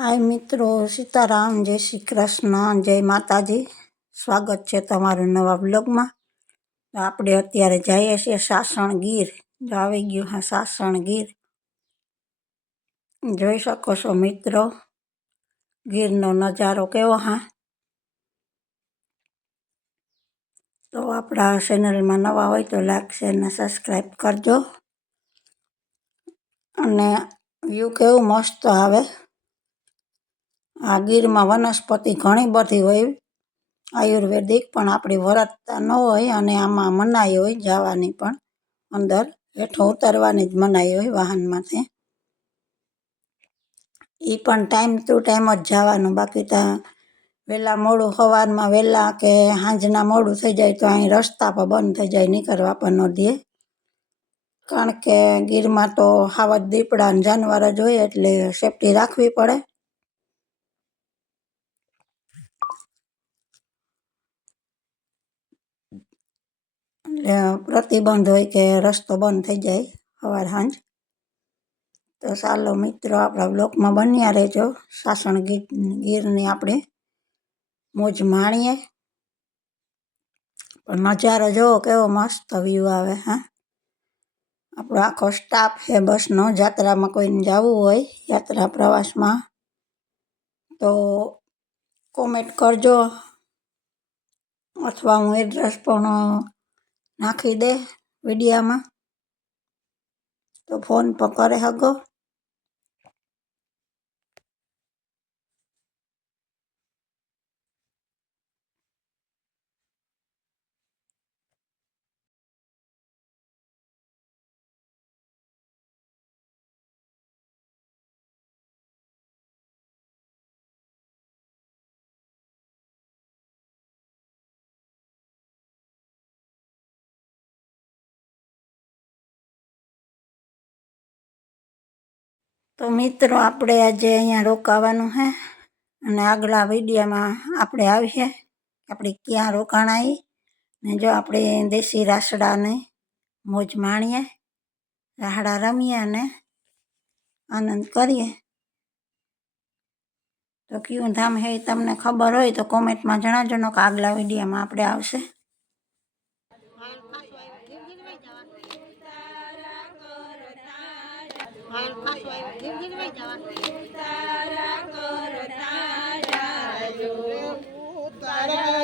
હાય મિત્રો, સીતારામ, જય શ્રી કૃષ્ણ, જય માતાજી. સ્વાગત છે તમારું નવા બ્લોગમાં આપણે અત્યારે જઈએ છીએ સાસણ ગીર જો આવી ગયું હા સાસણ ગીર જોઈ શકો છો મિત્રો, ગીરનો નજારો કેવો હા. તો આપણા ચેનલમાં નવા હોય તો લાઈક, શેર ને સબસ્ક્રાઈબ કરજો. અને વ્યૂ કેવું મસ્ત આવે. આ ગીરમાં વનસ્પતિ ઘણી બધી હોય, આયુર્વેદિક, પણ આપણી વરતતા ન હોય અને આમાં મનાઈ હોય જવાની પણ. અંદર હેઠો ઉતરવાની જ મનાઈ હોય વાહનમાંથી. એ પણ ટાઈમ ટુ ટાઈમ જ જવાનું. બાકી ત્યાં વહેલા મોડું સવારમાં વહેલા કે સાંજના મોડું થઈ જાય તો અહીં રસ્તા પર બંધ થઈ જાય નીકળવા પણ ન દે કારણ કે ગીરમાં તો હાવજ દીપડા જાનવર જ હોય એટલે સેફટી રાખવી પડે. એટલે પ્રતિબંધ હોય કે રસ્તો બંધ થઈ જાય સવાર સાંજ. તો ચાલો મિત્રો, આપણા બ્લોકમાં બન્યા રહેજો. સાસણ ગીર, ગીરની આપણે મોજ માણીએ. પણ નજારો જોવો કેવો મસ્ત વ્યૂ આવે, હા. આપણો આખો સ્ટાફ છે બસનો, જાત્રામાં કોઈને જવું હોય, યાત્રા પ્રવાસમાં, તો કોમેન્ટ કરજો. અથવા હું એડ્રેસ પણ નાખી દે વિડીયામાં. તો ફોન પણ કરી શકો તો મિત્રો, આપણે આજે અહીંયા રોકાવાનું છે અને આગલા વિડીયામાં આપણે આવીએ આપણે ક્યાં રોકાણાઈ ને જો આપણે દેશી રાસડાને મોજ માણીએ, રાહડા રમીએ અને આનંદ કરીએ. તો કયું ધામ હે તમને ખબર હોય તો કોમેન્ટમાં જણાવજો, ને કે આગલા વિડીયામાં આપણે આવશે. તારા કર તારા જો. તારા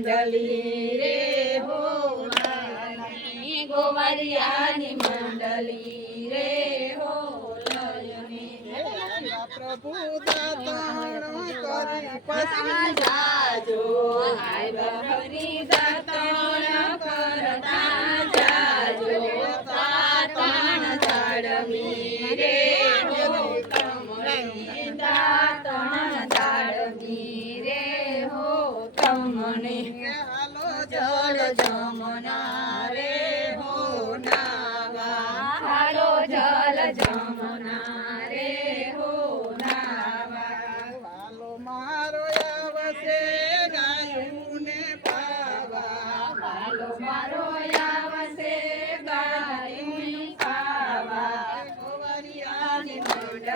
મંડલી રે હો ગોવરિયાની મંડલી રે હો પ્રભુ દાતા કરી પછી જાજો આય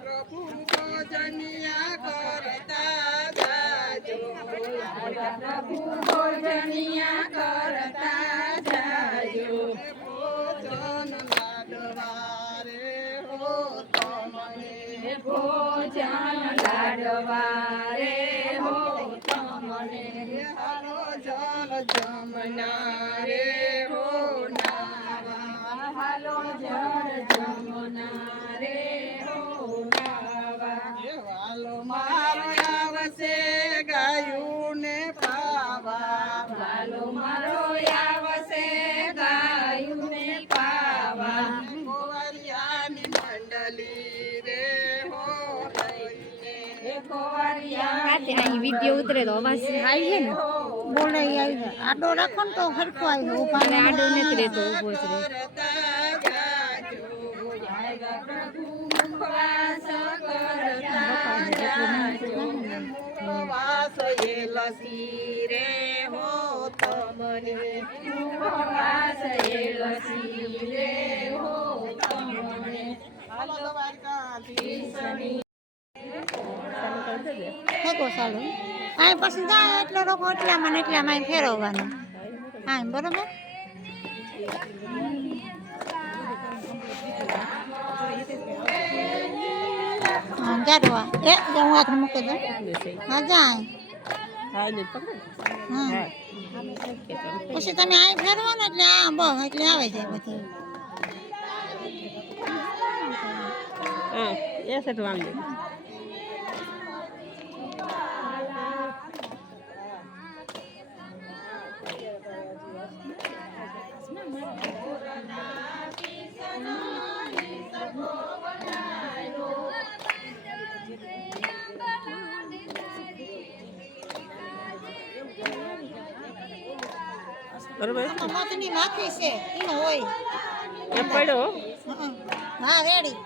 પ્રભુ ભોજનિયા કરતા પ્રભુ ભોજનિયા કરતા જાજો ભોજન લાડવા રે જમના રાતે અહીં વીડિયો ઉતરે તો અવાજ આવી છે ને. બોલે આવી આડો રાખો ને તો હરખો આવ્યો ઊભા અને આડો નથી રહેતો ઊભો જ રહે. લસી રે હો તમને લસી રે હો તમને. હાલો દ્વારકાધીશ ઈસની ફેંકો ચાલુ. આ પછી જાય એટલો રોકો એટલામાં ને એટલામાં અહીં ફેરવવાનો. હા બરોબર? હા જાડો આ. એ હું હાથ મૂકી દઉં. હા જાય. હા પછી તમે અહીં ફેરવો ને એટલે આ બહુ એટલે આવે છે બધી આમાં મધની માખી છે એનો હોય. પડ્યો હા. રેડી.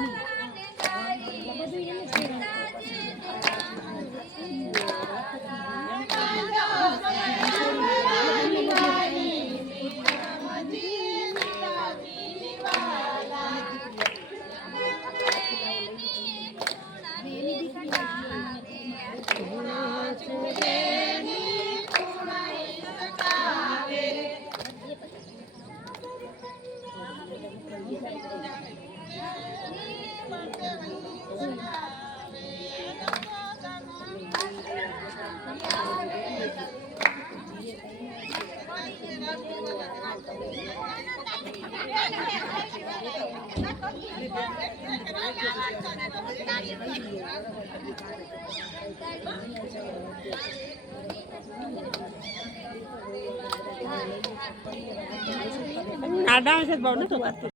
me. আর আছে বাবু না তো?